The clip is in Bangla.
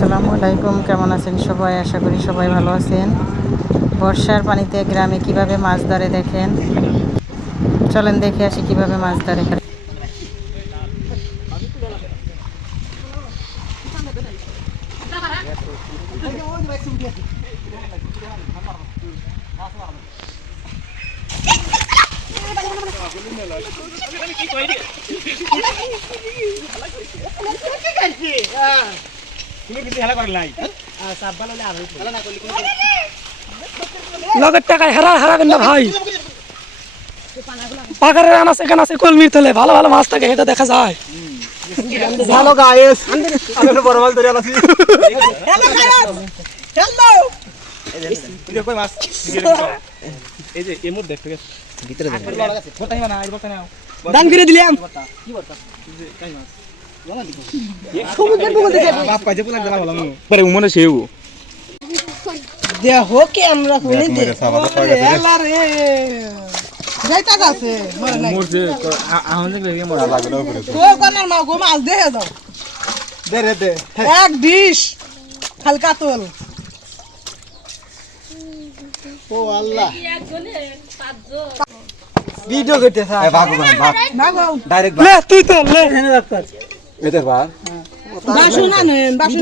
আসসালামু আলাইকুম, কেমন আছেন সবাই? আশা করি সবাই ভালো আছেন। বর্ষার পানিতে গ্রামে কিভাবে মাছ ধরে দেখেন, চলেন দেখে আসি কিভাবে মাছ ধরে। লগের টাকায় হারাবেন না ভাই। পাকারের আনাস এখানে আছে কলমির তেলে ভালো ভালো মাছ থাকে, এটা দেখা যায়। ভালো গাইস আমরা বড় মাছ ধরে আছি। হ্যালো এই যে কই মাছ এই যে এমুর দেখতে গেছে ভিতরে দেন বড় না আইব কেন দান করে দিলাম কি বলতা যে কাই মাছ সমুদ্রের বগল দেখে বাপ কাজে বলা দেলা ভালো পরে উমনে সেউ দেখো কি আমরা কইলে দে আল্লাহ রে যাইতা আছে মরে নাই মোরছে আহনে বেরিয়ে মরা লাগলো উপরে তো কোনার মা গো মাছ দেখে দাও দে রে দে এক ডিশ হালকা তোল ও আল্লাহ ভিডিও করতে স্যার এ ভাগো ভাগ না গো ডাইরেক্ট লে তুই তো লে এদের ভাগ বাসু না নেন বাসু